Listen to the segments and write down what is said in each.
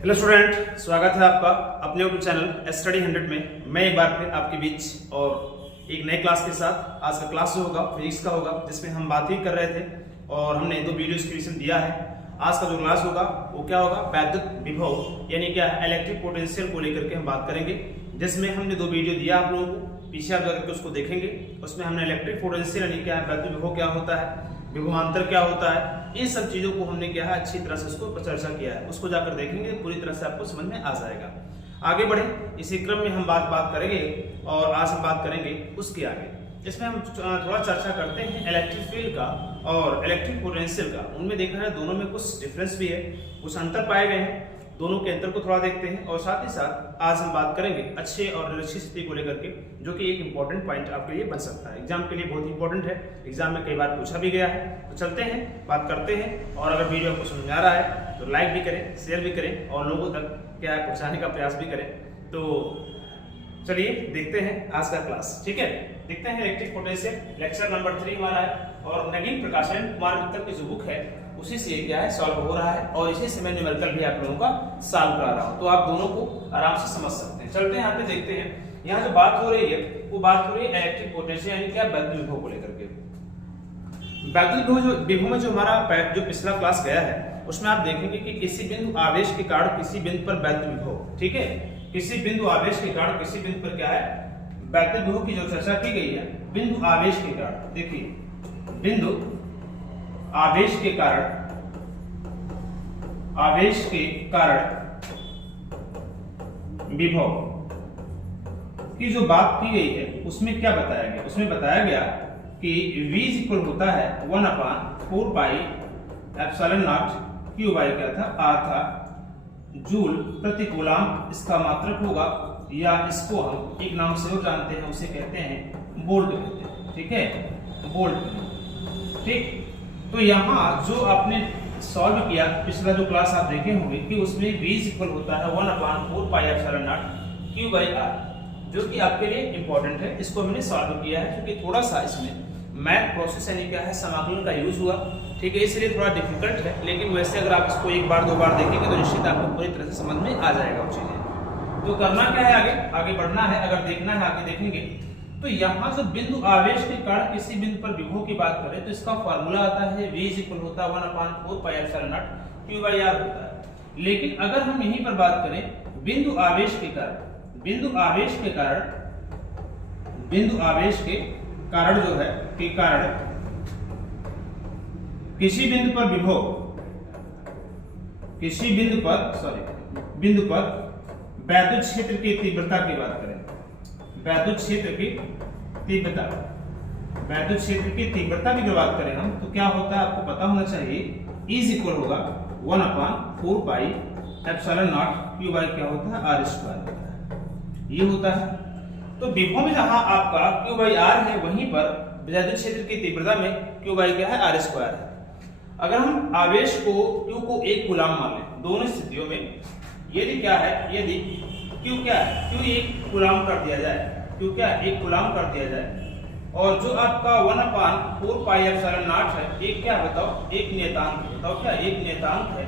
Hello student, स्वागत है आपका अपने यूट्यूब चैनल स्टडी 100 में। मैं एक बार फिर आपके बीच और एक नए क्लास के साथ। आज का क्लास जो होगा फिजिक्स का होगा, जिसमें हम बात ही कर रहे थे और हमने 2 वीडियो क्वेश्चन दिया है। आज का जो क्लास होगा वो क्या होगा, वैद्युत विभव यानी क्या इलेक्ट्रिक पोटेंशियल को लेकर के हम बात करेंगे। जिसमें हमने 2 वीडियो दिया आप लोगों को, पीछे आप जाकर के उसको देखेंगे। उसमें हमने इलेक्ट्रिक पोटेंशियल यानी क्या है, वैद्युत विभव क्या होता है, विभवांतर क्या होता है, इन सब चीजों को हमने क्या है अच्छी तरह से उसको चर्चा किया है। उसको जाकर देखेंगे, पूरी तरह से आपको समझ में आ जाएगा। आगे बढ़े, इसी क्रम में हम बात करेंगे और आज हम बात करेंगे उसके आगे। इसमें हम थोड़ा चर्चा करते हैं इलेक्ट्रिक फील्ड का और इलेक्ट्रिक पोटेंशियल का। उनमें देखा है दोनों में कुछ डिफरेंस भी है, कुछ अंतर पाए गए हैं। दोनों के अंतर को थोड़ा देखते हैं और साथ ही साथ आज हम बात करेंगे अच्छे और निरक्षी स्थिति को लेकर के, जो कि एक इंपॉर्टेंट पॉइंट आपके लिए बन सकता है, एग्जाम के लिए बहुत इंपॉर्टेंट है। एग्जाम में कई बार पूछा भी गया है। तो चलते हैं, बात करते हैं। और अगर वीडियो आपको समझ में आ रहा है तो लाइक भी करें, शेयर भी करें और लोगों तक क्या है पहुंचाने का प्रयास भी करें। तो चलिए देखते हैं आज का क्लास। ठीक है, देखते हैं इलेक्ट्रिक पोटेंशियल लेक्चर नंबर 3 हमारा है और नवीन प्रकाशन कुमार मित्तल की जो बुक है उसी से क्या है सॉल्व हो रहा है और इसी से मैं न्यूमेरिकल भी आप लोगों का सॉल्व करा रहा हूं, तो आप दोनों को आराम से समझ सकते हैं। चलते हैं यहाँ पे देखते हैं। यहाँ जो बात हो रही है वो बात हो रही है इलेक्ट्रिक पोटेंशियल यानी क्या वैद्युत विभव को लेकर के। वैद्युत विभव में जो हमारा जो पिछला क्लास गया है उसमें आप देखेंगे कि किसी बिंदु आवेश के कारण किसी बिंदु पर वैद्युत विभव, ठीक है, किसी बिंदु आवेश के कारण किसी बिंदु पर क्या है वैद्युत विभव की जो चर्चा की गई है। बिंदु आवेश के कारण, देखिए बिंदु आवेश के कारण विभव की जो बात की गई है उसमें क्या बताया गया, उसमें बताया गया कि V इक्वल होता है 1/4 pi epsilon not Q by क्या था, R था, जूल प्रति कूलम इसका मात्रक होगा, या इसको हम एक नाम से और जानते हैं, उसे कहते हैं वोल्ट कहते हैं। ठीक है, वोल्ट। ठीक, तो यहाँ जो आपने सॉल्व किया पिछला जो क्लास आप देखे होंगे कि उसमें V इक्वल होता है 1/4 pi epsilon not Q by R, जो कि आपके लिए इंपॉर्टेंट है। इसको हमने सॉल्व किया है क्योंकि थोड़ा सा इसमें मैथ प्रोसेस यानी क्या है समाकलन का यूज हुआ। ठीक है, इसलिए थोड़ा डिफिकल्ट है, लेकिन वैसे अगर आप इसको एक बार 2 बार देखेंगे तो निश्चित आपको पूरी तरह से समझ में आ जाएगा वो चीजें। तो करना क्या है, आगे बढ़ना है। अगर देखना है आगे देखेंगे तो यहाँ जो बिंदु आवेश के कारण किसी बिंदु पर विभव की बात करें तो इसका फॉर्मूला आता है V इक्वल होता है 1/4 pi epsilon not Q by R होता है। लेकिन अगर हम यहीं पर बात करें बिंदु आवेश के कारण जो है के कारण किसी बिंदु पर विभव, बिंदु पर वैद्युत क्षेत्र की तीव्रता की बात करें, वैद्युत क्षेत्र की तीव्रता की बात करें हम, तो क्या होता है आपको पता होना चाहिए। E इक्वल होगा 1/4 pi epsilon not Q by क्या होता है R स्क्वायर होता है, ये होता है। तो विभव में जहां आपका Q बाई R है वहीं पर वैद्युत क्षेत्र की तीव्रता में Q बाई क्या है R स्क्वायर है। अगर हम आवेश को Q को 1 कूलम मान लें, दोनों स्थितियों में यदि क्या है, यदि Q क्या है, Q 1 कूलम कर दिया जाए, Q क्या है 1 कूलम कर दिया जाए, और जो आपका 1/4 पाई एप्सिलॉन नॉट है, एक क्या बताओ, एक नियतांक, बताओ क्या एक नियतांक है।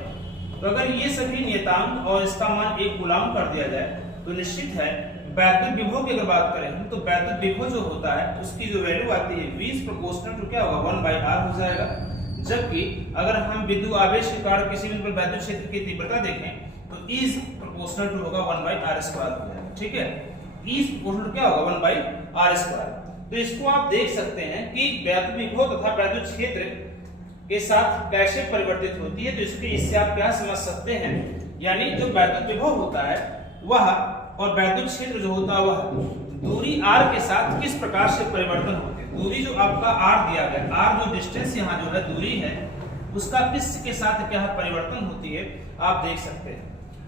तो अगर ये सभी नियतांक और इसका मान 1 कूलम कर दिया जाए तो निश्चित है वैद्युत विभव की अगर बात करें हम तो वैद्युत विभव जो होता है उसकी जो वैल्यू आती है V प्रोपोर्शनल टू क्या होगा 1/R हो जाएगा। जबकि अगर हम बिंदु आवेश के कारण किसी बिंदु पर वैद्युत क्षेत्र की तीव्रता देखें तो E प्रोपोर्शनल टू होगा 1/R स्क्वायर हो जाएगा। ठीक है, E प्रोपोर्शनल क्या होगा 1/R स्क्वायर। तो इसको आप देख सकते हैं कि वैद्युत विभव तथा वैद्युत क्षेत्र के साथ कैसे परिवर्तित होती है। तो इससे आप क्या समझ सकते हैं, यानी जो वैद्युत विभव होता है वह और वैद्युत क्षेत्र जो होता है वह दूरी r के साथ किस प्रकार से परिवर्तन होते हैं। दूरी जो आपका r दिया गया, r जो डिस्टेंस यहाँ जो है दूरी है उसका किस के साथ क्या है परिवर्तन होती है आप देख सकते हैं।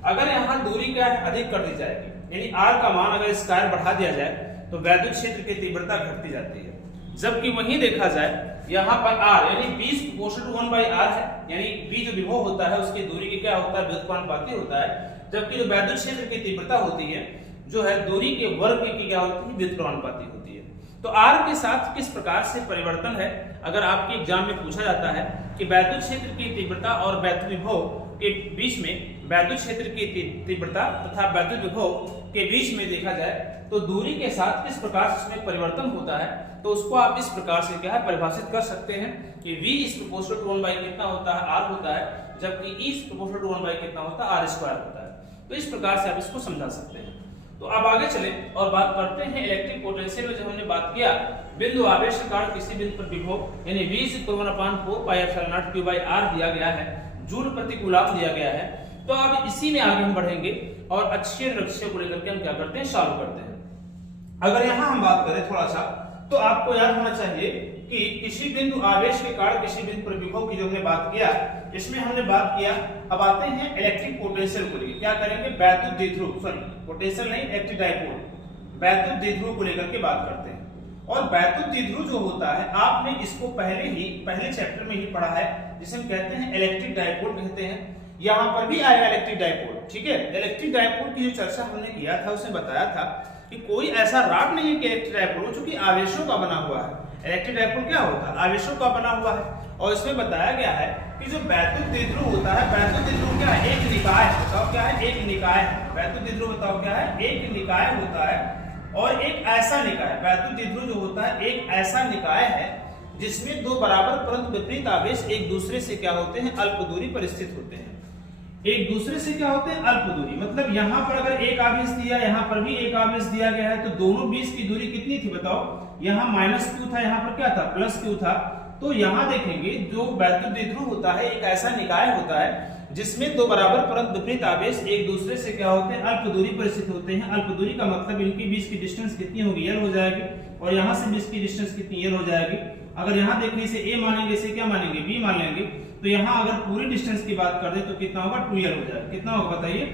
अगर यहाँ दूरी क्या है अधिक कर दी जाएगी, यानी r का मान अगर स्क्वायर बढ़ा दिया जाए तो वैद्युत क्षेत्र की तीव्रता घटती जाती है। जबकि वहीं देखा जाए यहाँ पर r यानी V प्रोपोर्शनल टू 1/R है, यानी V जो विभव होता है उसकी दूरी की क्या होता है व्युत्क्रमानुपाती होता है, जबकि जो वैद्युत क्षेत्र की तीव्रता होती है जो है दूरी के वर्ग की क्या होती है व्युत्क्रमानुपाती होती है। तो R के साथ किस प्रकार से परिवर्तन है, अगर आपके एग्जाम में पूछा जाता है कि वैद्युत क्षेत्र की तीव्रता और वैद्युत विभव के बीच में वैद्युत क्षेत्र की तीव्रता तथा वैद्युत विभव के बीच में देखा जाए तो दूरी के साथ किस प्रकार से इसमें परिवर्तन होता है, तो उसको आप इस प्रकार से क्या है परिभाषित कर सकते हैं कि V is proportional to 1 by कितना होता है R होता है, जबकि E is proportional to 1 by कितना होता है R स्क्वायर होता है। तो इस प्रकार से आप इसको समझा सकते हैं। तो अब आगे चले और बात करते हैं इलेक्ट्रिक पोटेंशियल में। जब हमने बात किया बिंदु आवेश के कारण किसी बिंदु पर विभव यानी V is equal 1/4 pi epsilon not Q by R दिया गया है, जूल प्रति कूलम्ब दिया गया है। तो अब इसी में आगे हम बढ़ेंगे और अक्षीय निरक्षीय को लेकर के हम क्या करते हैं सॉल्व करते हैं। अगर यहाँ हम बात करें थोड़ा सा तो आपको याद होना चाहिए कि किसी बिंदु आवेश के कारण किसी बिंदु पर विभव की जो हमने बात किया, इसमें हमने बात किया। अब आते हैं इलेक्ट्रिक पोटेंशियल को लेकर क्या करेंगे, वैद्युत द्विध्रुव पोटेंशियल नहीं इलेक्ट्रिक डाइपोल, वैद्युत द्विध्रुव को लेकर के बात करते हैं। और वैद्युत द्विध्रुव जो होता है आपने इसको पहले चैप्टर में ही पढ़ा है, जिसे हम कहते हैं इलेक्ट्रिक डाइपोल कहते हैं। यहाँ पर भी आया इलेक्ट्रिक डाइपोल, ठीक है। इलेक्ट्रिक डाइपोल की जो चर्चा हमने किया था उसमें बताया था कि कोई ऐसा रॉड नहीं है कि इलेक्ट्रिक डाइपोल जो कि आवेशों का बना हुआ है। इलेक्ट्रिक डाइपोल क्या होता है, आवेशों का बना हुआ है। और इसमें बताया गया है कि जो वैद्युत द्विध्रुव होता है, वैद्युत द्विध्रुव क्या है, एक निकाय है। बताओ क्या है, एक निकाय है। वैद्युत द्विध्रुव बताओ क्या है, एक निकाय होता है। और एक ऐसा निकाय, वैद्युत द्विध्रुव जो होता है एक ऐसा निकाय है जिसमें दो बराबर परंतु विपरीत आवेश एक दूसरे से क्या होते हैं, अल्प दूरी पर स्थित होते हैं। एक दूसरे से क्या होते हैं, अल्प दूरी। मतलब यहाँ पर अगर एक आवेश दिया, यहाँ पर भी एक आवेश दिया गया है, तो दोनों बीच की दूरी कितनी थी बताओ, यहाँ -q था, यहाँ पर क्या था +q था। तो यहाँ देखेंगे जो वैद्युत द्विध्रुव होता है एक ऐसा निकाय होता है जिसमें दो बराबर परंतु विपरीत आवेश एक दूसरे से क्या होते हैं, अल्प दूरी पर स्थित होते हैं। अल्प दूरी का मतलब इनके बीच की डिस्टेंस कितनी होगी, l हो जाएगी, और यहाँ से बीच की डिस्टेंस कितनी l हो जाएगी। अगर यहाँ देखने इसे a मानेंगे, इसे क्या मानेंगे, b मान लेंगे, तो यहाँ अगर पूरी डिस्टेंस की बात कर दे तो कितना होगा, 2l हो जाएगा। कितना होगा बताइए,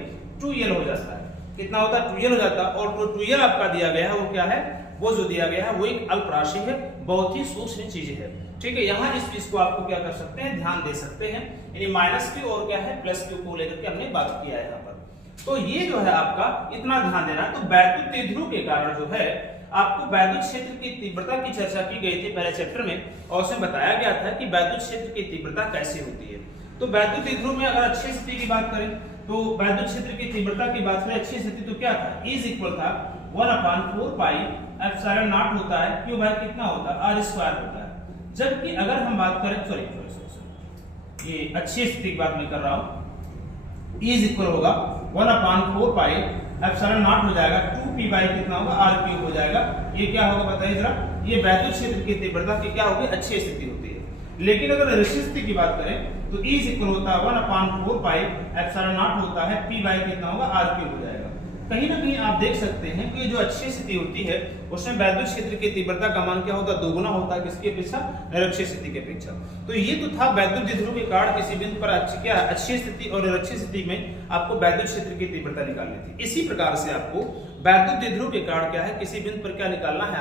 2l हो जाता है। कितना होता है, 2l हो जाता है। और जो 2l आपका दिया गया है वो क्या है, वो जो दिया गया है वो एक अल्प राशि है, बहुत ही सूक्ष्म चीज है, ठीक है। यहाँ इस चीज को आपको क्या कर सकते हैं, ध्यान दे सकते हैं। यानी -q और क्या है +q को लेकर के हमने बात किया है यहाँ पर। तो ये जो है आपका इतना ध्यान देना। तो वैद्युत द्विध्रुव के कारण जो है आपको वैद्युत क्षेत्र की तीव्रता की चर्चा की गई थी पहले चैप्टर में, और उसमें बताया गया था कि वैद्युत क्षेत्र की तीव्रता कैसे होती है। तो वैद्युत द्विध्रुव में अगर अक्षीय स्थिति की बात करें तो वैद्युत क्षेत्र की तीव्रता की बात करें अक्षीय स्थिति तो क्या था, E इक्वल था 1/4 पाई एप्सिलॉन नॉट होता है, Q बाय कितना होता है, R स्क्वायर होता है। जबकि अगर हम बात करें सॉरी ये अक्षीय स्थिति की बात मैं कर रहा हूं, E इक्वल होगा 1/4 पाई एप्सिलॉन नॉट हो जाएगा 2p बाई कितना होगा, R क्यूब हो जाएगा। ये क्या होगा बताइए जरा, ये वैद्युत क्षेत्र की तीव्रता की क्या होगी, अक्षीय स्थिति होती है। लेकिन अगर निरक्षीय स्थिति की बात करें तो E इक्वल होता है 1/4 पाई एप्सिलॉन नॉट होता है, p बाई कितना होगा, R क्यूब हो जाएगा। कहीं ना कहीं आप देख सकते हैं कि जो अक्षीय स्थिति होती है उसमें वैद्युत क्षेत्र की तीव्रता का मान क्या होता है, दोगुना होता है किसकी अपेक्षा, निरक्षीय स्थिति की अपेक्षा। तो ये तो था वैद्युत द्विध्रुव के कारण किसी बिंदु पर क्या अक्षीय स्थिति और निरक्षीय स्थिति में आपको वैद्युत क्षेत्र की तीव्रता निकालनी थी। इसी प्रकार से आपको वैद्युत द्विध्रुव के कारण क्या है, किसी बिंदु पर क्या निकालना है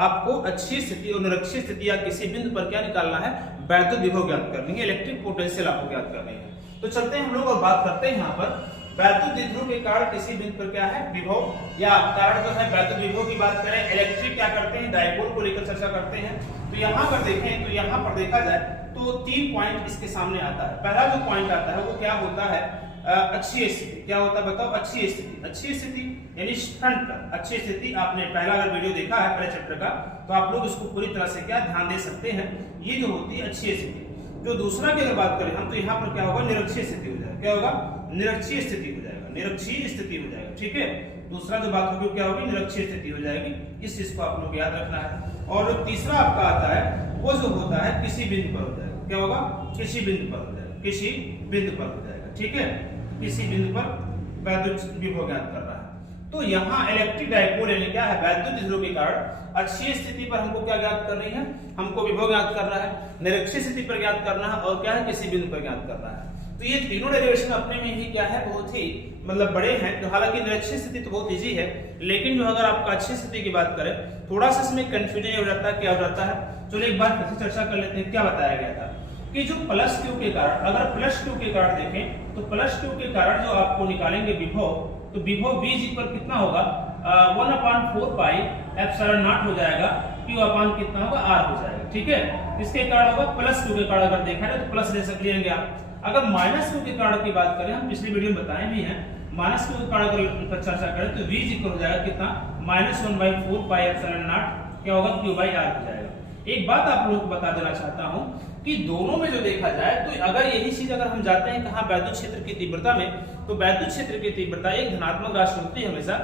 आपको अक्षीय स्थिति और निरक्षीय स्थिति या किसी बिंदु पर क्या निकालना है, वैद्युत विभव ज्ञात करनी है, इलेक्ट्रिक पोटेंशियल आपको ज्ञात करनी है। तो चलते हैं हम लोग और बात करते हैं यहाँ पर वैद्युत द्विध्रुव के कारण किसी बिंदु पर क्या है विभव या कारण जो है वैद्युत विभव की बात करें, इलेक्ट्रिक क्या करते हैं डाइपोल को लेकर चर्चा करते हैं। तो यहाँ पर देखें तो यहाँ पर देखा जाए तो 3 पॉइंट इसके सामने आता है। पहला जो पॉइंट आता है वो क्या होता है, अक्षीय स्थिति। क्या होता है बताओ, अक्षीय स्थिति। अक्षीय स्थिति यानी फ्रंट पर अक्षीय स्थिति। आपने पहला अगर वीडियो देखा है पहले चैप्टर का तो आप लोग इसको पूरी तरह से क्या ध्यान दे सकते हैं। ये जो होती है अक्षीय स्थिति। जो दूसरा की अगर बात करें हम तो यहाँ पर क्या होगा, निरक्षीय स्थिति हो जाएगा। क्या होगा, निरक्षीय स्थिति हो जाएगा, निरक्षीय स्थिति हो जाएगा, ठीक है। दूसरा जो बात होगी क्या होगी, निरक्षीय स्थिति हो जाएगी। इस चीज को आप लोग याद रखना है। और जो तीसरा आपका आता है वो जो होता है किसी बिंदु पर हो जाएगा। क्या होगा, किसी बिंदु पर हो जाएगा, किसी बिंदु पर हो जाएगा, ठीक है। किसी बिंदु पर वैद्युत विभव ज्ञात कर रहा है। तो यहाँ इलेक्ट्रिक डाइपोल यानी क्या है, वैद्युत द्विध्रुव के कारण अक्षीय स्थिति पर हमको क्या ज्ञात कर रही है, हमको विभव ज्ञात करना है, निरक्षीय स्थिति पर ज्ञात करना है और क्या है किसी बिंदु पर ज्ञात करना है। तो ये तीनों डेरिवेशन अपने में ही क्या है, बहुत ही मतलब बड़े हैं। तो हालांकि निरक्षीय स्थिति तो बहुत इजी है, लेकिन जो अगर आपका अक्षीय स्थिति की बात करें थोड़ा सा इसमें कंफ्यूजन हो जाता है। क्या हो जाता है, चलो एक बार फिर से चर्चा कर लेते हैं। क्या बताया गया था कि जो +q के कारण, अगर +q के कारण देखें तो +q के कारण जो आपको निकालेंगे विभव, तो विभव V इक्वल कितना होगा, 1/4 पाई एप्सिलॉन नॉट हो जाएगा, Q अपान कितना होगा, R हो जाएगा, ठीक है। इसके कारण होगा +q के कारण अगर देखा जाए तो प्लस ले लेंगे आप। अगर माइनस क्यू के कारण की बात करें, हम पिछली वीडियो में बताए भी हैं, माइनस क्यू के कारण अगर पर चर्चा करें तो v इक्वल हो जाएगा कितना, -1/4 पाई एप्सिलॉन नॉट क्या होगा, q/r हो जाएगा। एक बात आप लोगों को बता देना चाहता हूं कि दोनों में जो देखा जाए तो अगर यही चीज अगर हम जाते हैं कहां, वैद्युत क्षेत्र की तीव्रता में, तो वैद्युत क्षेत्र की तीव्रता एक धनात्मक राशि होती है हमेशा,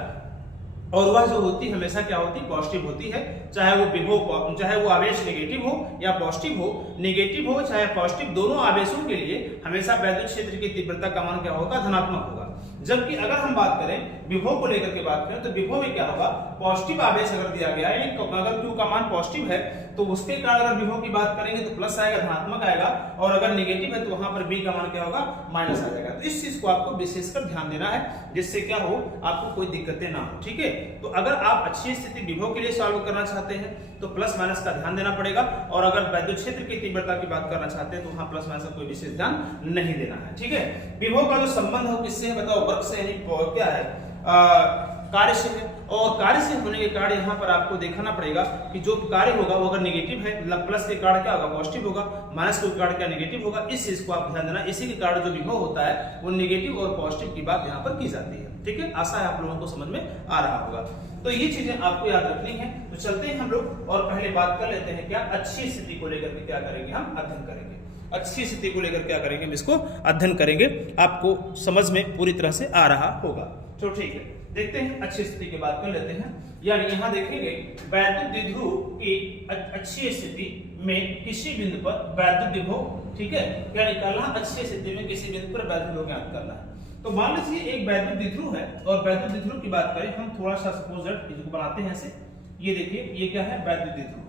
और वह जो होती है हमेशा क्या होती है, पॉजिटिव होती है। चाहे वो विभव, चाहे वो आवेश नेगेटिव हो या पॉजिटिव हो, नेगेटिव हो चाहे पॉजिटिव, दोनों आवेशों के लिए हमेशा वैद्युत क्षेत्र की तीव्रता का मान क्या होगा, धनात्मक होगा। जबकि अगर हम बात करें विभव को लेकर के बात करें तो विभव में क्या होगा, पॉजिटिव आवेश अगर दिया गया है, अगर Q का मान पॉजिटिव है तो उसके कारण अगर विभव की बात करेंगे तो प्लस आएगा, धनात्मक आएगा, और अगर नेगेटिव है तो वहां पर B का मान क्या होगा, माइनस आ जाएगा। तो इस चीज को आपको विशेषकर ध्यान देना है जिससे क्या हो, आपको कोई दिक्कतें ना हो, ठीक है। तो अगर आप अच्छी स्थिति विभव के लिए सॉल्व करना चाहते हैं तो प्लस माइनस का ध्यान देना पड़ेगा, और अगर वैद्युत क्षेत्र की तीव्रता की बात करना चाहते हैं तो वहां प्लस माइनस का कोई विशेष ध्यान नहीं देना है, ठीक है। विभव का जो संबंध हो किससे है बताओ, वर्क से, यानी क्या है, कार्य से है, और कार्य से होने के कारण यहाँ पर आपको देखना पड़ेगा कि जो कार्य होगा वो अगर नेगेटिव है, मतलब प्लस के कारण क्या होगा, पॉजिटिव होगा, माइनस के कारण क्या नेगेटिव होगा। इस चीज को आप ध्यान देना, इसी के कारण जो विभव होता है वो नेगेटिव और पॉजिटिव की बात यहाँ पर की जाती है, ठीक है। आशा है आप लोगों को समझ में आ रहा होगा। तो ये चीजें आपको याद रखनी है। तो चलते हैं हम लोग और पहले बात कर लेते हैं क्या, अच्छी स्थिति को लेकर के क्या करेंगे, हम अध्ययन करेंगे। अच्छी स्थिति को लेकर क्या करेंगे, हम इसको अध्ययन करेंगे, आपको समझ में पूरी तरह से आ रहा होगा। तो ठीक है, देखते हैं अच्छी स्थिति की बात कर लेते हैं। यानी यहाँ देखेंगे वैद्युत द्विध्रुव की अच्छी स्थिति में किसी बिंदु पर वैद्युत विभव, ठीक है, क्या निकालना, अच्छी स्थिति में किसी बिंदु पर वैद्युत विभव ज्ञात करना है। तो मान लीजिए एक वैद्युत द्विध्रुव है, और वैद्युत द्विध्रुव की बात करें हम थोड़ा सा सपोज दैट इसको बनाते हैं ऐसे, ये देखिए ये क्या है, वैद्युत द्विध्रुव,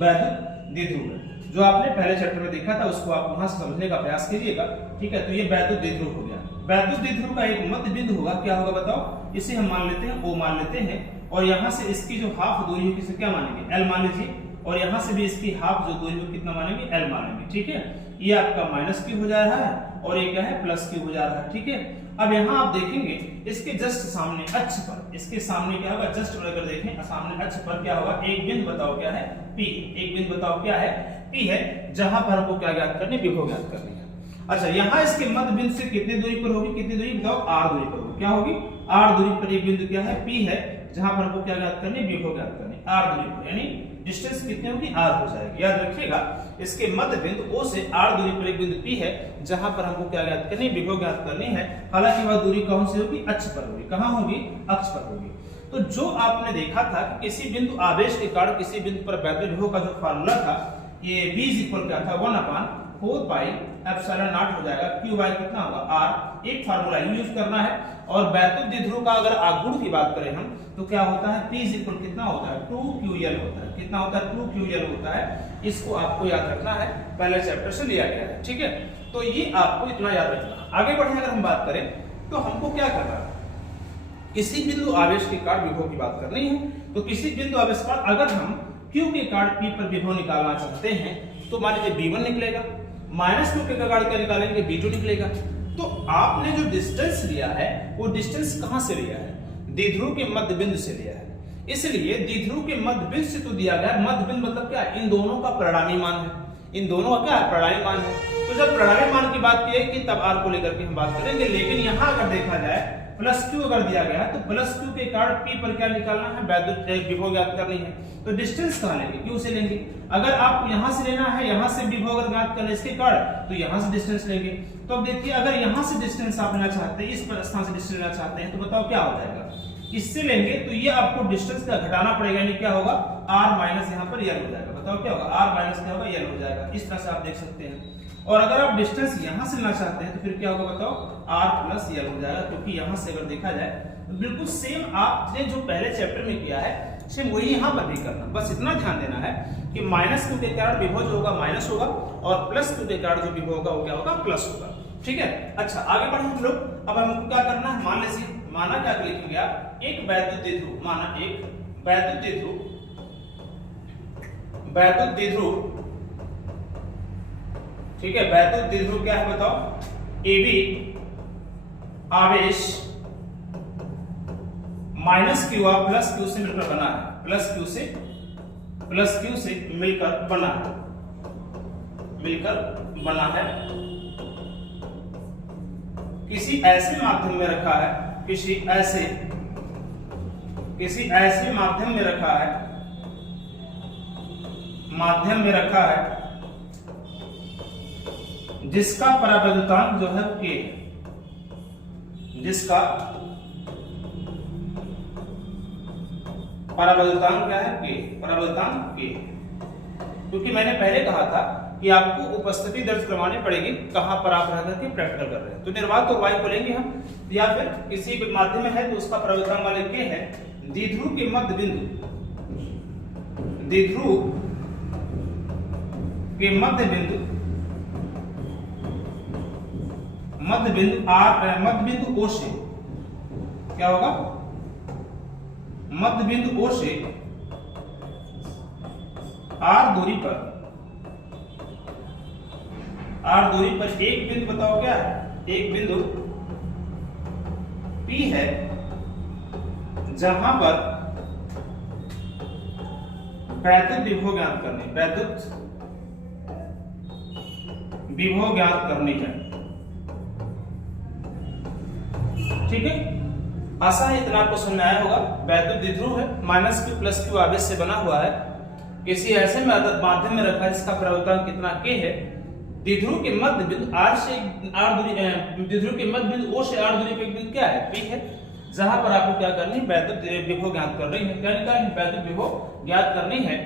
वैद्युत द्विध्रुव है जो आपने पहले चैप्टर में देखा था, उसको आप वहां से समझने का प्रयास कीजिएगा, ठीक है। तो ये वैद्युत द्विध्रुव हो गया। वैद्युत द्विध्रुव का एक मध्य बिंदु होगा, क्या होगा बताओ, इसे हम मान लेते हैं O मान लेते हैं, और यहाँ से इसकी जो हाफ दूरी होगी इसे क्या मानेंगे, L मान लीजिए, और यहाँ से भी इसकी हाफ जो दूरी होगी कितना मानेंगे, L मानेंगे, ठीक है। ये आपका माइनस Q हो जा रहा है और ये क्या है, प्लस Q हो जा रहा है, ठीक है। अब यहाँ आप देखेंगे इसके जस्ट सामने अक्ष पर, इसके सामने क्या होगा, जस्ट अगर देखें सामने अक्ष पर क्या होगा, एक बिंदु बताओ क्या है, P, एक बिंदु बताओ क्या है, P है, जहां पर हमको क्या ज्ञात करनी, विभव ज्ञात करनी है। अच्छा, यहाँ इसके मध्य बिंदु से कितनी दूरी पर होगी, कितनी दूरी बताओ, R दूरी पर होगी, क्या होगी, R दूरी पर एक बिंदु क्या है, P है, जहां पर हमको क्या ज्ञात करनी, विभव ज्ञात करनी, R दूरी पर, यानी डिस्टेंस कितनी होगी, R हो जाएगी। याद रखिएगा इसके मध्य बिंदु O से R दूरी पर एक बिंदु P है, जहां पर हमको क्या ज्ञात करनी, विभव ज्ञात करनी है। हालांकि वह दूरी कौन सी होगी, अक्ष पर होगी, कहां होगी, अक्ष पर होगी। तो जो आपने देखा था कि किसी बिंदु आवेश के कारण किसी बिंदु पर वैद्युत विभव का जो फार्मूला था, ये V इक्वल क्या था, 1/4 पाई एप्सिलॉन नॉट हो जाएगा, Q बाई कितना होगा, R। एक फार्मूला यूज करना है। और वैद्युत द्विध्रुव का अगर आघूर्ण की बात करें हम तो क्या होता है, P इक्वल कितना होता है, 2QL होता है, कितना होता है, 2QL होता है। इसको आपको याद रखना है, पहले चैप्टर से लिया गया है, ठीक है। तो ये आपको इतना याद रखना। आगे बढ़े अगर हम बात करें तो हमको क्या करना है, किसी बिंदु आवेश के कारण विभव की बात करनी है। तो किसी बिंदु आवेश पर अगर हम Q के कारण P पर विभव निकालना चाहते हैं तो मान लीजिए B1 निकलेगा, माइनस Q के कारण क्या निकालेंगे, B2 निकलेगा। तो आपने जो डिस्टेंस लिया है वो डिस्टेंस कहां से लिया है, द्विध्रुव के मध्य बिंदु से लिया है। इसलिए द्विध्रुव के मध्य बिंदु से तो दिया गया, मध्य बिंदु मतलब क्या, इन दोनों का परिणामी मान है, इन दोनों का क्या है, परिणामी मान है। तो जब परिणामी मान की बात की कि तब R को लेकर के हम बात करेंगे। लेकिन यहाँ अगर देखा जाए प्लस Q अगर दिया गया तो प्लस Q के कारण P पर क्या निकालना है, वैद्युत विभव ज्ञात करनी है। तो डिस्टेंस कहां लेंगे, Q से लेंगे। अगर आपको यहां से लेना है, यहां से विभव अगर ज्ञात करना इसके कारण तो यहां से डिस्टेंस लेंगे। तो अब देखिए अगर यहां से डिस्टेंस आप लेना चाहते हैं, इस स्थान से डिस्टेंस लेना चाहते हैं तो बताओ क्या हो जाएगा, इससे लेंगे तो ये आपको डिस्टेंस का घटाना पड़ेगा, यानी क्या होगा, R माइनस यहाँ पर L हो जाएगा। बताओ क्या होगा, R माइनस क्या होगा, L हो जाएगा। इस तरह से आप देख सकते हैं। और अगर आप डिस्टेंस यहां से लेना चाहते हैं तो फिर क्या होगा बताओ, R प्लस L हो जाएगा। क्योंकि यहां से अगर देखा जाए तो बिल्कुल सेम आपने जो पहले चैप्टर में किया है सेम वही यहां पर भी करना। बस इतना ध्यान देना है कि माइनस Q के कारण विभव जो होगा माइनस होगा, और प्लस Q के कारण जो विभव होगा वो क्या होगा, प्लस होगा, ठीक है। अच्छा आगे बढ़े हम लोग। अब हमको क्या करना है, मान लीजिए, माना क्या लिखेंगे आप, एक वैद्युत द्विध्रुव, माना एक वैद्युत द्विध्रुव, वैद्युत द्विध्रुव, ठीक है। वैद्युत द्विध्रुव क्या है बताओ, AB आवेश माइनस Q प्लस Q से मिलकर बना है, प्लस Q से मिलकर बना है, मिलकर बना है। किसी ऐसे माध्यम में रखा है, किसी ऐसे माध्यम में रखा है जिसका परावैद्युतांक जो है K, जिसका परावैद्युतांक क्या है? K, परावैद्युतांक K। क्योंकि मैंने पहले कहा था कि आपको उपस्थिति दर्ज करवानी पड़ेगी कहां पर आप रह करके प्रैक्टिकल कर रहे हैं। तो निर्वात और वायु को लेंगे हम, या फिर किसी भी माध्यम में है तो उसका परावैद्युतांक वाले K है। द्विध्रुव के मध्य बिंदु, द्विध्रुव के मध्य बिंदु O से क्या होगा? मध्य बिंदु O से R दूरी पर एक बिंदु बताओ क्या है? एक बिंदु P है जहां पर वैद्युत विभव ज्ञात करनी है। ठीक है, आशा है इतना आपको समझ में आया होगा। वैद्युत द्विध्रुव है, -q + q आवेश से बना हुआ है, किसी ऐसे माध्यम में रखा है जिसका परावैद्युतांक कितना K है। द्विध्रुव के मध्य बिंदु O से R दूरी पे एक बिंदु क्या है? P है, जहां पर आपको क्या करनी है? वैद्युत विभव ज्ञात कर रही है। क्या निकालनी? वैद्युत विभव ज्ञात करनी है।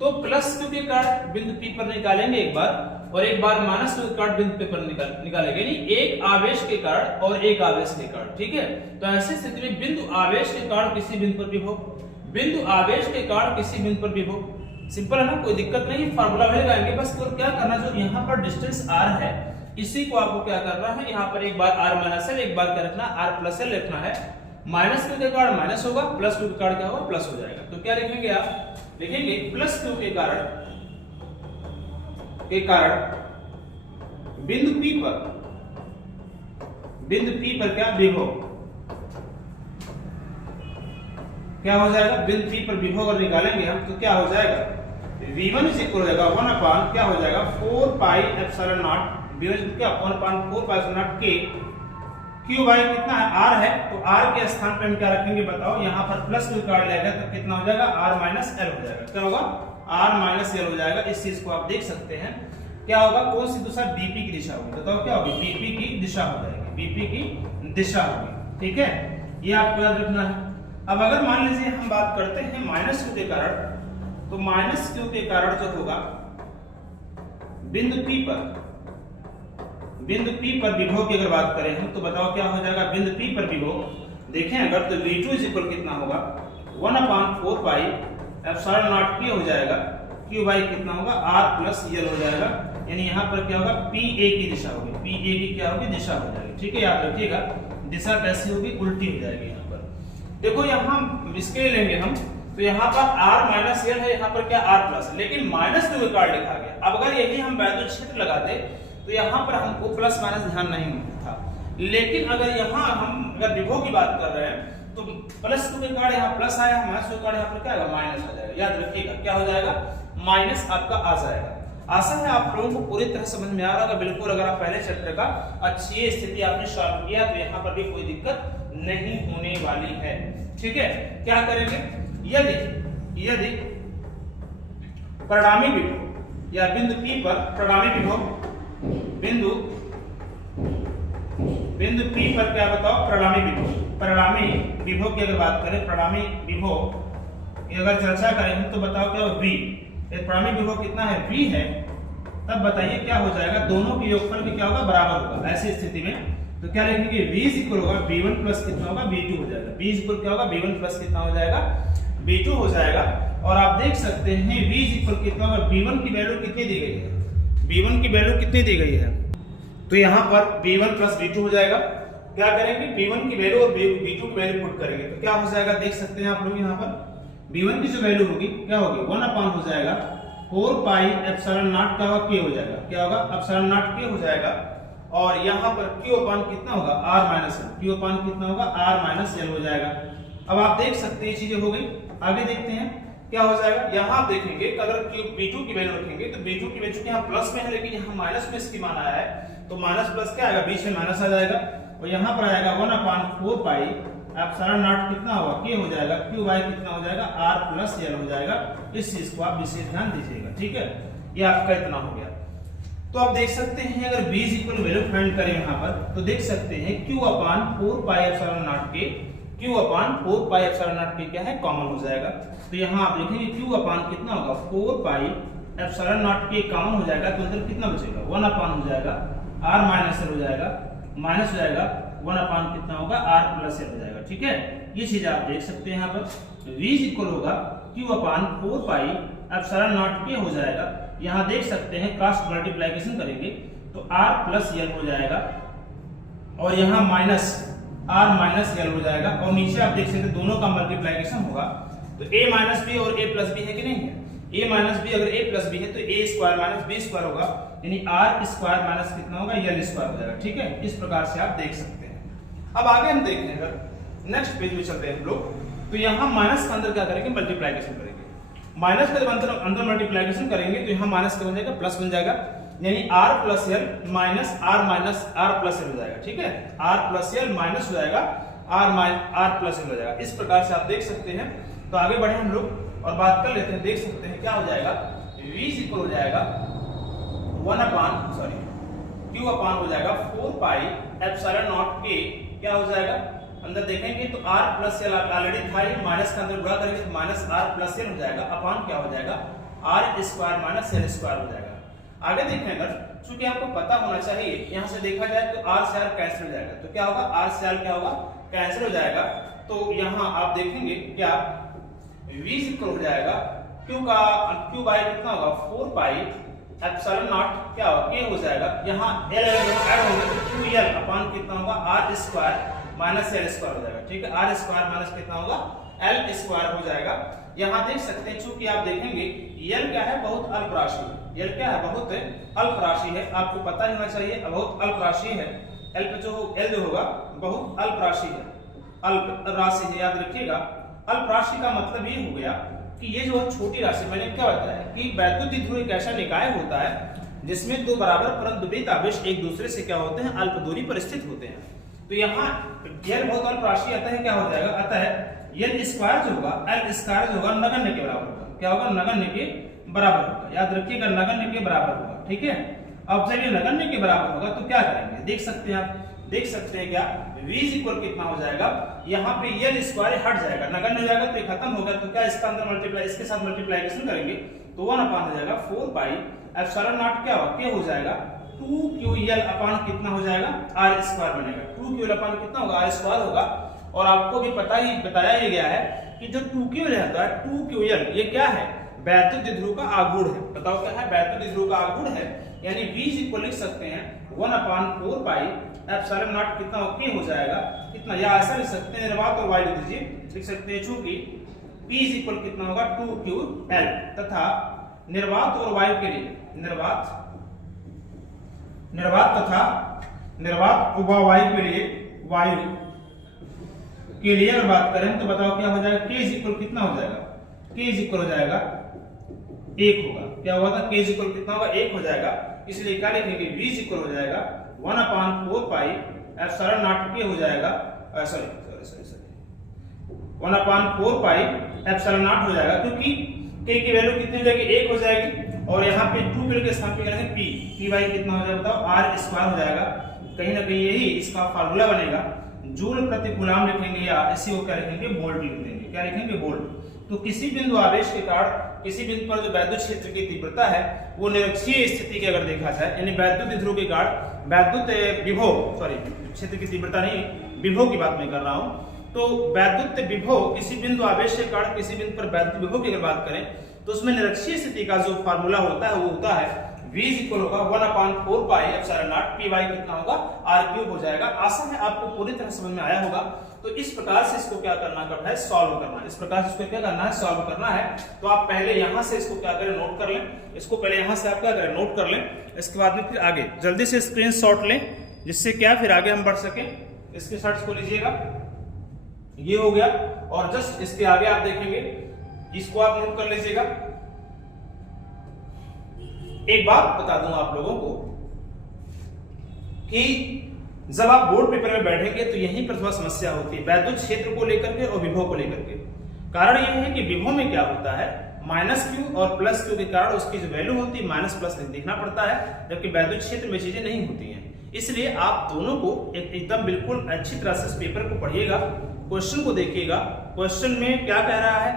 तो +q के कारण बिंदु P पर निकालेंगे एक बार, और एक बार -q के कारण बिंदु P पर निकालेंगे, यानी एक आवेश के कारण और एक आवेश के कारण। ठीक है, तो ऐसी स्थिति में बिंदु आवेश के कारण किसी बिंदु पर विभव, बिंदु आवेश के कारण किसी बिंदु पर विभव। सिंपल है ना, कोई दिक्कत नहीं, फार्मूला में लगाएंगे। बस केवल क्या करना, जो यहाँ पर डिस्टेंस r है इसी को आपको क्या करना है, यहाँ पर एक बार r - l, एक बार क्या रखना, r + l लिखना है। -q के कारण माइनस होगा, +q के कारण क्या होगा? प्लस हो जाएगा। तो क्या लिखेंगे आप? लिखेंगे +q के कारण बिंदु P पर क्या? विभव क्या हो जाएगा? बिंदु P पर विभव अगर निकालेंगे हम तो क्या हो जाएगा? V1 इक्वल हो जाएगा 1 क्या हो जाएगा? 4 पाई एप्सिलॉन नॉट, V1 क्या 1/4 pi epsilon not K। Q by कितना है? R है, तो R के स्थान पे हम क्या रखेंगे बताओ? यहाँ पर +q काट लेगा तो कितना हो जाएगा? R - l हो जाएगा। क्या होगा? R - l हो जाएगा। इस चीज को आप देख सकते हैं। क्या होगा? कौन सी दूसरा? BP की दिशा होगी। बताओ क्या होगी? BP की दिशा हो जाएगी, BP की दिशा होगी। ठीक है, ये आपको याद रखना है। अब अगर मान लीजिए हम बात करते हैं -q के कारण, तो -q के कारण जो होगा बिंदु P पर विभव की अगर बात करें हम, तो बताओ क्या हो जाएगा? बिंदु P पर विभव देखें अगर, तो V2 इक्वल कितना होगा? 1/4 पाई एप्सिलॉन नॉट K हो जाएगा। Q बाई कितना होगा? R + l हो जाएगा। यानी यहाँ पर क्या होगा? PA की दिशा होगी, PA की क्या होगी? दिशा हो जाएगी। ठीक है, याद रखिएगा। दिशा कैसी होगी? उल्टी हो जाएगी। यहाँ पर देखो, यहाँ इसके लेंगे हम, तो यहाँ पर R - l है, यहाँ पर क्या? R+, लेकिन -q के कारण लिखा गया। अब अगर यही हम वैद्युत क्षेत्र लगाते तो यहाँ पर हमको प्लस माइनस ध्यान नहीं था, लेकिन अगर यहाँ हम अगर विभव की बात कर रहे हैं तो +q के कारण यहाँ प्लस आया, -q के कारण यहाँ पर क्या आएगा? माइनस आ जाएगा। याद रखिएगा क्या हो जाएगा? माइनस आपका आ जाएगा। आशा है आप लोगों को पूरी तरह समझ में आ रहा होगा। बिल्कुल, अगर आप पहले चैप्टर का अच्छी स्थिति आपने सॉल्व किया तो यहाँ पर भी कोई दिक्कत नहीं होने वाली है। ठीक है, क्या करेंगे? यदि परिणामी विभव या बिंदु P पर परिणामी विभव, बिंदु P पर क्या बताओ? परिणामी विभव की अगर बात करें, परिणामी विभव की अगर चर्चा करें हम, तो बताओ क्या हो? V। परिणामी विभव कितना है? V है। तब बताइए क्या हो जाएगा? दोनों के योगफल के क्या होगा? बराबर होगा। ऐसी स्थिति में तो क्या लिखेंगे? V इक्वल होगा V1 प्लस कितना होगा? V2 हो जाएगा। V इक्वल क्या होगा? V1 प्लस कितना हो जाएगा? V2 हो जाएगा। और आप देख सकते हैं V इक्वल कितना होगा? V1 की वैल्यू कितनी दी गई है? V1 की वैल्यू कितनी दी गई है? तो यहाँ पर V1 प्लस V2 हो जाएगा। क्या करेंगे? V1 की वैल्यू और V2 की वैल्यू पुट करेंगे तो क्या हो जाएगा? देख सकते हैं आप लोग यहाँ पर V1 की जो वैल्यू होगी क्या होगी? 1 हो जाएगा 4 पाई एप्सिलॉन नॉट का K हो जाएगा। क्या होगा? एप्सिलॉन नॉट K हो जाएगा। और यहाँ पर Q अपान कितना होगा? R minus L। Q अपान कितना होगा? R माइनस L हो जाएगा। अब आप देख सकते हैं ये चीजें हो गई। आगे देखते हैं क्या हो जाएगा। यहाँ आप देखेंगे अगर B2 की वैल्यू रखेंगे तो B2 की वैल्यू यहाँ प्लस में है, लेकिन यहाँ माइनस में इसकी मान आया है तो माइनस प्लस क्या आएगा? बीच में माइनस आ जाएगा। और यहाँ पर आएगा 1/4 पाई एप्सिलॉन नॉट कितना होगा के हो जाएगा क्यू बाई कितना हो जाएगा आर प्लस एल हो जाएगा। इस चीज को आप विशेष ध्यान दीजिएगा, ठीक है। ये आपका इतना हो गया। तो आप देख सकते हैं अगर b इक्वल वैल्यू फाइंड करें यहाँ पर तो देख सकते हैं q/4 पाई एप्सिलॉन नॉट के q/4 पाई एप्सिलॉन नॉट के क्या है कॉमन हो जाएगा। तो यहाँ आप देखेंगे q कितना होगा 4 पाई एप्सिलॉन नॉट के कॉमन हो जाएगा तो अंदर कितना बचेगा 1 हो जाएगा r माइनस एल हो जाएगा माइनस हो जाएगा 1 कितना होगा r प्लस एल हो जाएगा, ठीक है। ये चीज आप देख सकते हैं यहाँ पर v इक्वल होगा q/4 पाई एप्सिलॉन नॉट के हो जाएगा। यहाँ देख सकते हैं क्रॉस मल्टीप्लिकेशन करेंगे तो r प्लस एल हो जाएगा और यहाँ माइनस r माइनस एल हो जाएगा और नीचे आप देख सकते हैं दोनों का मल्टीप्लिकेशन होगा तो a माइनस बी और a प्लस बी है कि नहीं है। a माइनस बी अगर a प्लस बी है तो a square minus b square होगा यानी r स्क्वायर माइनस कितना होगा l स्क्वायर हो जाएगा, ठीक है। इस प्रकार से आप देख सकते हैं। अब आगे हम देखते हैं अगर नेक्स्ट पेज में चलते हैं हम लोग तो यहाँ माइनस के अंदर क्या करेंगे मल्टीप्लिकेशन करेंगे। माइनस के अंदर मल्टीप्लिकेशन करेंगे तो यहाँ माइनस का बन जाएगा प्लस बन जाएगा यानी r plus L minus r plus L हो जाएगा, ठीक है। r प्लस एल माइनस हो जाएगा r प्लस एल हो जाएगा। इस प्रकार से आप देख सकते हैं। तो आगे बढ़े हम लोग और बात कर लेते हैं। देख सकते हैं क्या हो जाएगा v इक्वल हो जाएगा q हो जाएगा 4 पाई एप्सिलॉन नॉट के क्या हो जाएगा अंदर देखेंगे तो r प्लस एल ऑलरेडी था, माइनस के अंदर गुणा करेंगे तो माइनस r प्लस एल हो जाएगा अपॉन क्या हो जाएगा r square minus L square हो जाएगा। आगे देखें अगर चूंकि आपको पता होना चाहिए यहाँ से देखा जाए तो r से r कैंसिल हो जाएगा तो क्या होगा r से r क्या होगा कैंसिल हो जाएगा। तो यहाँ आप देखेंगे क्या v इक्वल हो जाएगा q बाई कितना होगा 4 पाई एप्सिलॉन नॉट क्या होगा k हो जाएगा यहाँ l ऐड होंगे तो 2l अपॉन कितना होगा r square minus L square हो जाएगा, ठीक है। r स्क्वायर माइनस कितना होगा l स्क्वायर हो जाएगा। यहाँ देख सकते हैं चूंकि आप देखेंगे l क्या है बहुत अल्प राशि है, l क्या है बहुत अल्प राशि है, आपको पता ही होना चाहिए बहुत अल्प राशि है। l पे l जो होगा बहुत अल्प राशि है, अल्प राशि है याद रखिएगा। अल्प राशि का मतलब ये हो गया कि ये जो छोटी राशि मैंने क्या बताया कि वैद्युत ध्रुव एक ऐसा निकाय होता है जिसमें दो बराबर परंतु विपरीत आवेश एक दूसरे से क्या होते हैं अल्प दूरी पर स्थित होते हैं। तो यहाँ l बहुत अल्प राशि आता है क्या हो जाएगा आता है l स्क्वायर जो होगा l स्क्वायर जो होगा नगण्य के बराबर होगा, क्या होगा नगण्य के बराबर होगा, याद रखिएगा नगण्य के बराबर होगा, ठीक है। अब जब ये नगण्य के बराबर होगा तो क्या करेंगे देख सकते हैं आप देख सकते हैं क्या v इक्वल कितना हो जाएगा यहाँ पे l स्क्वायर हट जाएगा नगण्य हो जाएगा तो ये खत्म होगा तो क्या इसका अंदर मल्टीप्लाई इसके साथ मल्टीप्लिकेशन करेंगे तो 1 अपॉन हो जाएगा 4 पाई एप्सिलॉन नॉट क्या होगा k हो जाएगा 2ql अपॉन कितना हो जाएगा r स्क्वायर बनेगा 2ql अपॉन कितना होगा r स्क्वायर होगा। और आपको भी बताया ही गया है कि जो 2ql रहता है 2ql ये क्या है वैद्युत ध्रुव का आघूर्ण है। बताओ क्या है वैद्युत ध्रुव का आघूर्ण है यानी v इक्वल लिख सकते हैं 1/4 पाई एप्सिलॉन नॉट कितना k हो जाएगा कितना या ऐसा लिख सकते हैं निर्वात और y लिख दीजिए लिख सकते हैं चूंकि p इक्वल कितना होगा 2ql तथा निर्वात और y के लिए निर्वात तथा निर्वात y के लिए वायु के लिए अगर बात करें तो बताओ क्या हो जाएगा k इक्वल कितना हो जाएगा k इक्वल हो जाएगा 1 होगा। क्या हुआ था k इक्वल कितना होगा 1 हो जाएगा इसलिए क्या लिखेंगे v इक्वल हो जाएगा 1/4 पाई एप्सिलॉन नॉट k हो जाएगा 1/4 पाई एप्सिलॉन नॉट हो जाएगा क्योंकि k की वैल्यू कितनी हो जाएगी 1 हो जाएगी और यहाँ पे 2 के स्थान पे करेंगे p बाई कितना हो जाएगा बताओ r स्क्वायर हो जाएगा। कहीं ना कहीं यही इसका फार्मूला बनेगा जूल प्रति कूलम लिखेंगे या इसी को क्या लिखेंगे वोल्ट लिख देंगे क्या लिखेंगे वोल्ट। तो किसी बिंदु आवेश के कारण किसी बिंदु पर जो वैद्युत क्षेत्र की तीव्रता है वो निरक्षीय स्थिति की अगर देखा जाए यानी वैद्युत ध्रुव के कारण वैद्युत विभव क्षेत्र की तीव्रता नहीं विभव की बात मैं कर रहा हूँ। तो वैद्युत विभव किसी बिंदु आवेश के कारण किसी बिंदु पर वैद्युत विभव की अगर बात करें तो उसमें निरक्षीय स्थिति का जो फार्मूला होता है वो होता है v इक्वल होगा 1/4 pi epsilon not p by कितना होगा r क्यूब हो जाएगा। आशा है आपको पूरी तरह समझ में आया होगा। तो इस प्रकार से इसको क्या करना है सॉल्व करना है, इस प्रकार से इसको क्या करना है सॉल्व करना है। तो आप पहले यहाँ से इसको क्या करें नोट कर लें, इसको पहले यहाँ से आप क्या करें नोट कर लें, इसके बाद में फिर आगे जल्दी से स्क्रीनशॉट लें जिससे क्या फिर आगे हम बढ़ सके। इसके शॉट्स को लीजिएगा ये हो गया और जस्ट इसके आगे आप देखेंगे इसको आप नोट कर लीजिएगा। एक बात बता दूं आप लोगों को कि जब आप बोर्ड पेपर में बैठेंगे तो यहीं पर थोड़ा समस्या होती है वैद्युत क्षेत्र को लेकर के और विभव को लेकर के। कारण यह है कि विभव में क्या होता है, माइनस क्यू और प्लस क्यू के कारण उसकी जो वैल्यू होती है माइनस प्लस दिखना पड़ता है, जबकि वैद्युत क्षेत्र में चीजें नहीं होती हैं। इसलिए आप दोनों को एकदम बिल्कुल अच्छी तरह से इस पेपर को पढ़िएगा, क्वेश्चन को देखिएगा। क्वेश्चन में क्या कह रहा है,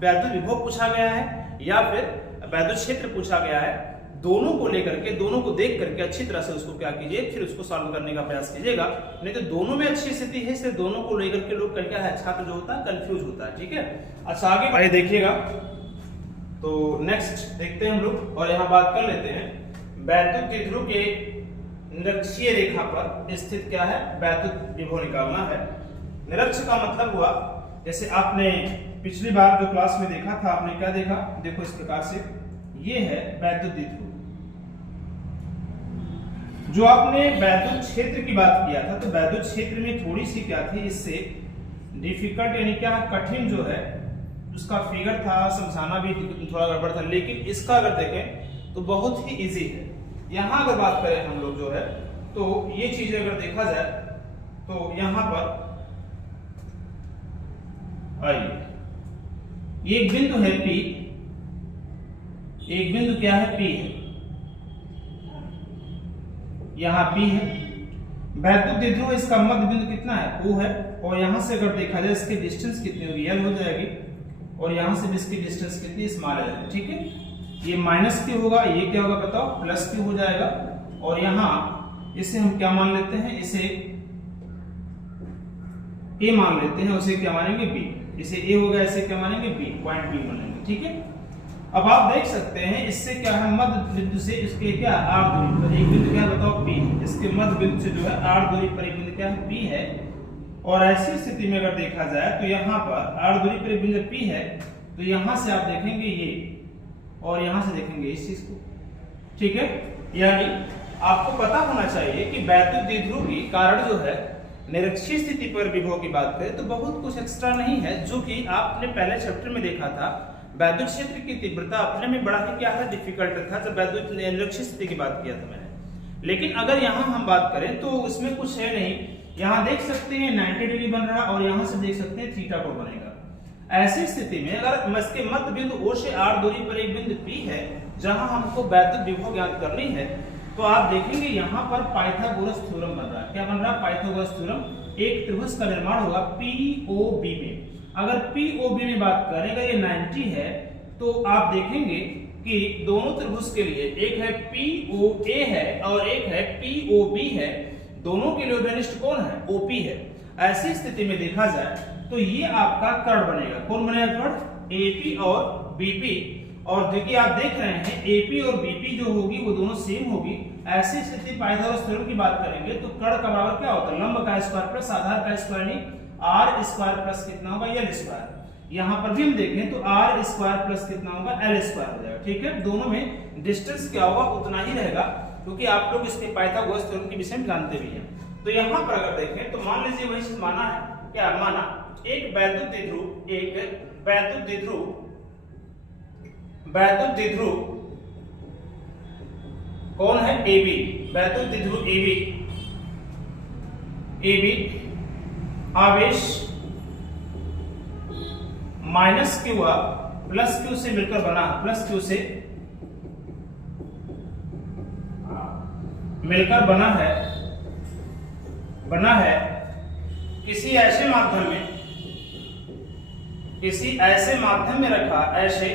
वैद्युत विभव पूछा गया है या फिर वैद्युत क्षेत्र पूछा गया है, दोनों को लेकर के, दोनों को देख करके अच्छी तरह से उसको क्या कीजिए, फिर उसको सॉल्व करने का प्रयास कीजिएगा। नहीं तो दोनों में अच्छी स्थिति है, इसलिए दोनों को लेकर के लोग क्या है, छात्र जो होता है कंफ्यूज होता है। ठीक है, अच्छा आगे देखिएगा। तो नेक्स्ट देखते हैं हम लोग, और यहाँ बात कर लेते हैं वैद्युत द्विध्रुव के निरक्षीय रेखा पर स्थित क्या है, वैद्युत विभव निकालना है। निरक्ष का मतलब हुआ, जैसे आपने पिछली बार जो क्लास में देखा था, आपने क्या देखा, देखो इस प्रकार से ये है वैद्युत द्विध्रुव। जो आपने वैद्युत क्षेत्र की बात किया था, तो वैद्युत क्षेत्र में थोड़ी सी क्या थी, इससे डिफिकल्ट यानी क्या कठिन जो है उसका फिगर था, समझाना भी थोड़ा गड़बड़ था। लेकिन इसका अगर देखें तो बहुत ही इजी है। यहां अगर बात करें हम लोग जो है, तो ये चीज अगर देखा जाए तो यहां पर आइए, एक बिंदु है P, एक बिंदु क्या है, P है, यहां P है। वैद्युत द्विध्रुव इसका मध्य बिंदु कितना है, O है, और यहां से अगर देखा जाए इसकी डिस्टेंस कितनी होगी, L हो जाएगी, और यहां से भी इसकी डिस्टेंस कितनी, स्मॉल है। ठीक है, ये माइनस क्यू होगा, ये क्या होगा बताओ, प्लस क्यू हो जाएगा। और यहां इसे हम क्या मान लेते हैं, इसे A मान लेते हैं, उसे क्या मानेंगे, B। इसे A हो गया, इसे क्या मानेंगे, B, पॉइंट B मानेंगे। ठीक है, अब आप देख सकते हैं इससे क्या है, मध्य बिंदु से इसके क्या r दूरी पर एक बिंदु क्या बताओ, P। इसके मध्य बिंदु से जो है r दूरी पर एक बिंदु क्या है, P है। और ऐसी स्थिति में अगर देखा जाए तो यहाँ पर r दूरी पर एक बिंदु P है, तो यहां से आप देखेंगे ये, और यहां से देखेंगे इस चीज को। ठीक है, यानी आपको पता होना चाहिए कि वैद्युत द्विध्रुव की कारण जो है निरक्षीय स्थिति पर विभव की बात करें तो बहुत कुछ एक्स्ट्रा नहीं है, जो कि आपने पहले चैप्टर में देखा था। वैद्युत क्षेत्र की तीव्रता अपने में बड़ा ही क्या है, डिफिकल्ट था, जब वैद्युत निरक्षीय स्थिति की बात किया था मैंने। लेकिन अगर यहाँ हम बात करें तो इसमें कुछ है नहीं, यहाँ देख सकते हैं 90 डिग्री बन रहा, और यहाँ से देख सकते हैं थीटा कोण बनेगा। ऐसी स्थिति में अगर इसके मध्य बिंदु O से r दूरी पर एक बिंदु P है, जहां हमको वैद्युत विभव ज्ञात करनी है, तो आप देखेंगे यहाँ पर पाइथागोरस थ्योरम बन रहा है। क्या बन रहा है, पाइथागोरस थ्योरम। एक त्रिभुज का निर्माण होगा POB में। अगर POB में बात करें, अगर ये 90 है, तो आप देखेंगे कि दोनों त्रिभुज के लिए, एक है POA है और एक है POB है, दोनों के लिए ओबेनिस्ट कौन है, OP है। ऐसी स्थिति में देखा जाए तो ये आपका कर्ण बनेगा। कौन बनेगा कर्ण, AP और BP। और देखिए आप देख रहे हैं AP और BP जो होगी वो दोनों सेम होगी। ऐसी स्थिति पाइथागोरस थ्योरम की बात करेंगे तो कर्ण का बराबर क्या होता है, लंब का स्क्वायर प्लस आधार का स्क्वायर, नहीं r स्क्वायर प्लस कितना होगा, L स्क्वायर। यहाँ पर भी हम देखें तो r स्क्वायर प्लस कितना होगा, L स्क्वायर हो जाएगा। ठीक है, दोनों में डिस्टेंस क्या होगा, उतना ही रहेगा, क्योंकि आप लोग इसके पाइथागोरस थ्योरम के विषय में जानते भी हैं। तो यहाँ पर अगर देखें तो मान लीजिए वही चीज माना है, क्या माना, एक वैद्युत द्विध्रुव, एक वैद्युत द्विध्रुव, वैद्युत द्विध्रुव कौन है, AB, वैद्युत द्विध्रुव AB आवेश माइनस Q प्लस Q से मिलकर बना, प्लस Q से मिलकर बना है किसी ऐसे माध्यम में रखा, ऐसे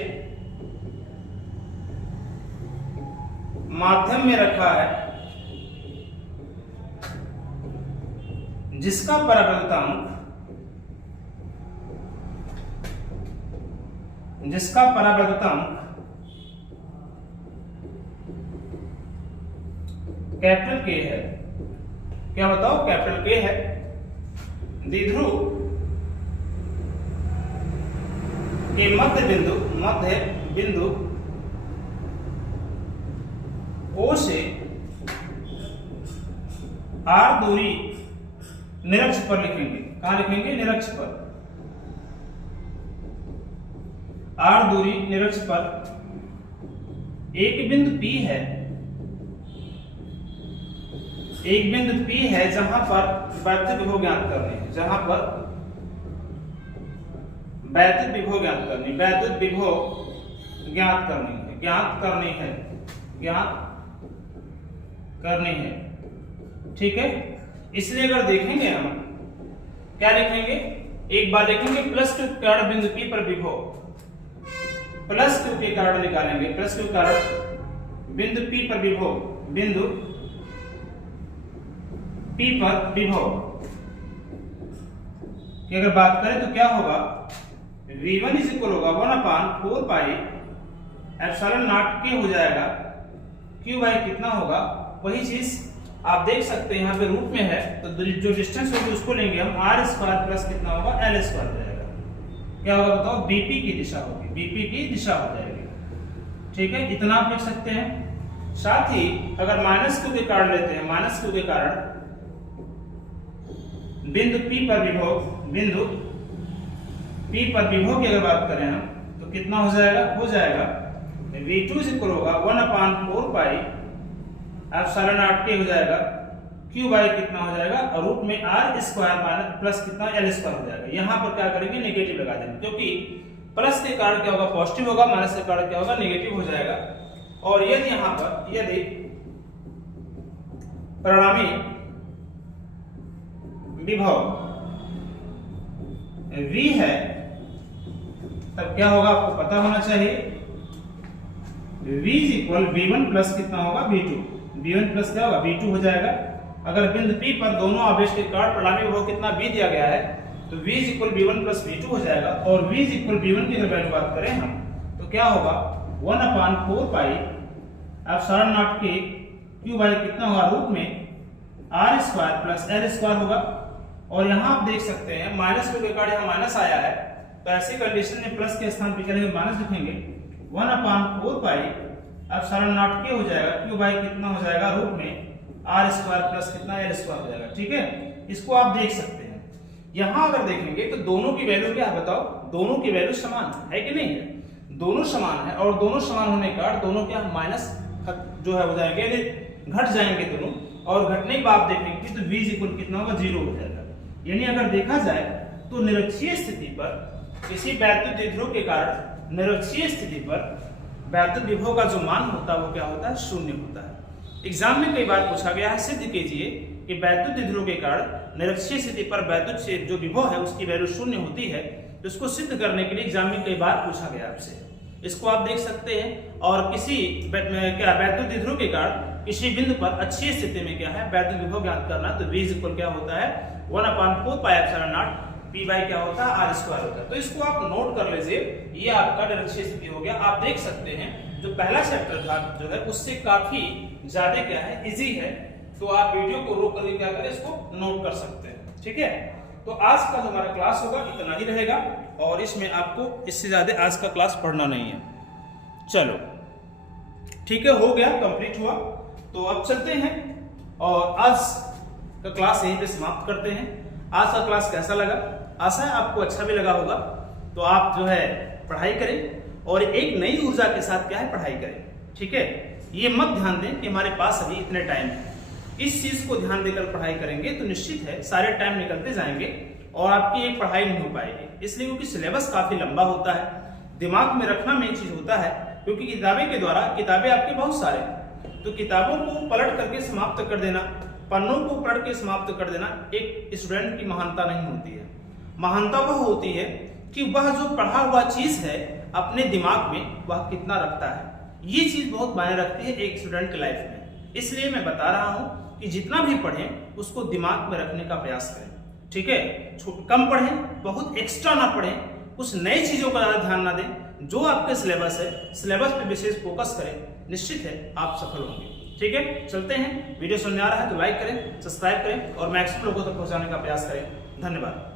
माध्यम में रखा है जिसका परावैद्युतांक कैपिटल K है। क्या बताओ, कैपिटल K है। द्विध्रुव के मध्य बिंदु O से r दूरी निरक्ष पर लिखेंगे। कहां लिखेंगे, निरक्ष पर। r दूरी निरक्ष पर एक बिंदु P है, एक बिंदु P है जहां पर वैद्युत विभव ज्ञात करनी है, जहां पर वैद्युत विभव ज्ञात करनी, वैद्युत विभव ज्ञात करनी है, ज्ञात करनी है। ठीक है, इसलिए अगर देखेंगे हम क्या लिखेंगे, एक बार देखेंगे प्लस Q के कारण बिंदु P पर विभव, प्लस Q के कारण निकालेंगे, प्लस Q के कारण बिंदु P पर विभव, बिंदु P पर विभव की अगर बात करें तो क्या होगा, V1 इज इक्वल होगा 1/4 पाई एप्सिलॉन नॉट K हो जाएगा, Q बाई कितना होगा, वही चीज आप देख सकते हैं यहाँ पे रूप में है, तो जो डिस्टेंस होगी उसको लेंगे हम, r स्क्वायर प्लस कितना होगा, l स्क्वायर हो जाएगा। क्या होगा बताओ, BP की दिशा होगी, BP की दिशा हो जाएगी। ठीक है, इतना आप लिख सकते हैं। साथ ही अगर माइनस Q के कारण लेते हैं, माइनस Q के कारण बिंदु P पर विभव, बिंदु P पर विभव की अगर बात करें हम तो कितना हो जाएगा, V2 इज इक्वल होगा 1/4 पाई एप्सिलॉन नॉट K हो जाएगा, Q बाई कितना हो जाएगा, और रूट में r स्क्वायर माइनस प्लस कितना l स्क्वायर हो जाएगा। यहाँ पर क्या करेंगे, नेगेटिव लगा देंगे, क्योंकि प्लस के कारण क्या होगा पॉजिटिव होगा, माइनस के कारण क्या होगा नेगेटिव हो जाएगा। और यदि यहाँ पर यदि परिणामी विभव V है तब क्या होगा आपको पता होना चाहिए, V is equal V1 plus कितना होगा, V2, V1 प्लस क्या होगा, V2 हो जाएगा। अगर बिंदु P पर दोनों आवेश के कारण परिणामी विभव कितना V दिया गया है तो V is equal V1 plus V2 हो जाएगा। और V इज इक्वल V1 की अगर वैल्यू बात करें हम तो क्या होगा, 1/4 pi epsilon not K Q by कितना होगा, रूट में r square plus l square होगा। और यहाँ आप देख सकते हैं माइनस Q के कारण यहाँ माइनस आया है, तो ऐसी कंडीशन में प्लस के स्थान पे चलेंगे माइनस लिखेंगे, 1/4 पाई एप्सिलॉन नॉट K हो जाएगा, Q बाई कितना हो जाएगा, रूट में r स्क्वायर प्लस कितना l स्क्वायर हो जाएगा। ठीक है, इसको आप देख सकते हैं। यहाँ अगर देखेंगे तो दोनों की वैल्यू क्या है बताओ, दोनों की वैल्यू समान है कि नहीं है, दोनों समान है। और दोनों समान होने के कारण दोनों क्या माइनस जो है हो जाएंगे, घट जाएंगे दोनों, और घटने के बाद देखेंगे तो v इक्वल कितना होगा, 0 हो जाएगा। यानी अगर देखा जाए तो निरक्षीय स्थिति पर किसी वैद्युत द्विध्रुव के कारण निरक्षीय स्थिति पर वैद्युत विभव का जो मान होता है वो क्या होता है, शून्य होता है। एग्जाम में कई बार पूछा गया है, सिद्ध कीजिए कि वैद्युत द्विध्रुव के कारण निरक्षीय स्थिति पर वैद्युत से जो विभव है उसकी वैल्यू शून्य होती है। तो इसको सिद्ध करने के लिए एग्जाम में कई बार पूछा गया आपसे, इसको आप देख सकते हैं। और किसी क्या वैद्युत द्विध्रुव के कारण किसी बिंदु पर अच्छी स्थिति में क्या है वैद्युत विभव ज्ञात करना, तो V इक्वल क्या होता है, 1/4 pi epsilon not P by क्या होता है, r स्क्वायर होता है। तो इसको आप नोट कर लीजिए, ये आपका निरक्षीय स्थिति हो गया। आप देख सकते हैं जो पहला चैप्टर था जो है उससे काफी ज्यादा क्या है, इजी है। तो आप वीडियो को रोक करके क्या करें, इसको नोट कर सकते हैं। ठीक है, तो आज का जो हमारा क्लास होगा इतना ही रहेगा, और इसमें आपको इससे ज्यादा आज का क्लास पढ़ना नहीं है। चलो ठीक है, हो गया, कंप्लीट हुआ। तो अब चलते हैं और आज का क्लास यहीं पे समाप्त करते हैं। आज का क्लास कैसा लगा, आशा है आपको अच्छा भी लगा होगा। तो आप जो है पढ़ाई करें और एक नई ऊर्जा के साथ क्या है पढ़ाई करें। ठीक है, ये मत ध्यान दें कि हमारे पास अभी इतने टाइम है, इस चीज को ध्यान देकर पढ़ाई करेंगे तो निश्चित है सारे टाइम निकलते जाएंगे और आपकी एक पढ़ाई नहीं हो पाएगी। इसलिए क्योंकि सिलेबस काफी लंबा होता है, दिमाग में रखना मेन चीज होता है। क्योंकि किताबें के द्वारा, किताबें आपके बहुत सारे, तो किताबों को पलट करके समाप्त कर देना, पन्नों को पढ़ के समाप्त कर देना एक स्टूडेंट की महानता नहीं होती है। महानता वह होती है कि वह जो पढ़ा हुआ चीज है अपने दिमाग में वह कितना रखता है। ये चीज बहुत मायने रखती है एक स्टूडेंट की लाइफ में। इसलिए मैं बता रहा हूं कि जितना भी पढ़ें उसको दिमाग में रखने का प्रयास करें। ठीक है, कम पढ़ें, बहुत एक्स्ट्रा ना पढ़ें, कुछ नई चीजों का ज्यादा ध्यान ना दें। जो आपके सिलेबस है, सिलेबस पे विशेष फोकस करें, निश्चित है आप सफल होंगे। ठीक है, चलते हैं। वीडियो सुनने आ रहा है तो लाइक करें, सब्सक्राइब करें और मैक्सिमम लोगों तक पहुंचाने का प्रयास करें। धन्यवाद।